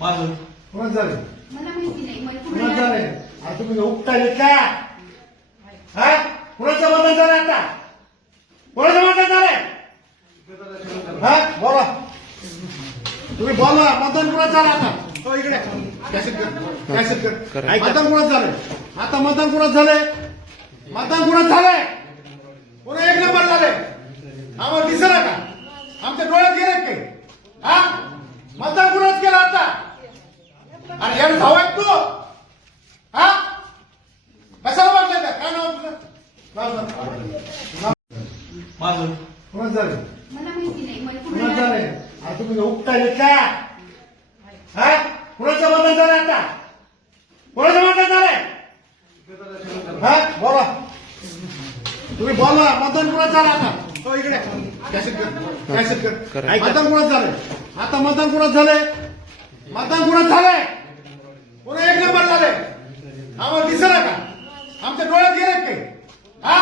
माझं कोण झाले मला माहिती नाही कोण झाले आता तुम्ही उपटायले का हा कुणाचं मतदान झालं आता कोणाचं मतदान झालंय हा बोला तुम्ही बोला मतदान कुणाचं झालं आता हो इकडे कॅसेट कर मतदान कुणाचं झालंय आता मतदान कुणाचं झालंय मतदान कुणाचं झालंय कोणा एक नंबर झालंय आम्हाला दिसलं का आमच्या डोळ्यात गेले काही हा मतदान कुणाचं केलं आता आणि याला भाऊ आहे तू हा कशाला वाटलं का काय नाव तुझं माझं कोण झाले मला माहिती नाही कोण झाले आता तुम्ही उपटायले का हा कुणाचं मतदान झालं आता कोणाचं मतदान झालंय हा बोला तुम्ही बोला मतदान कुणाचं झालं आता हो इकडे कॅसेट कर मतदान कुणाचं झालंय आता मतदान कुणाचं झालंय मतदान कुणाचं झालंय कोणा एक नंबर झालंय आम्हाला दिसलं का आमच्या डोळ्यात गेले काही हा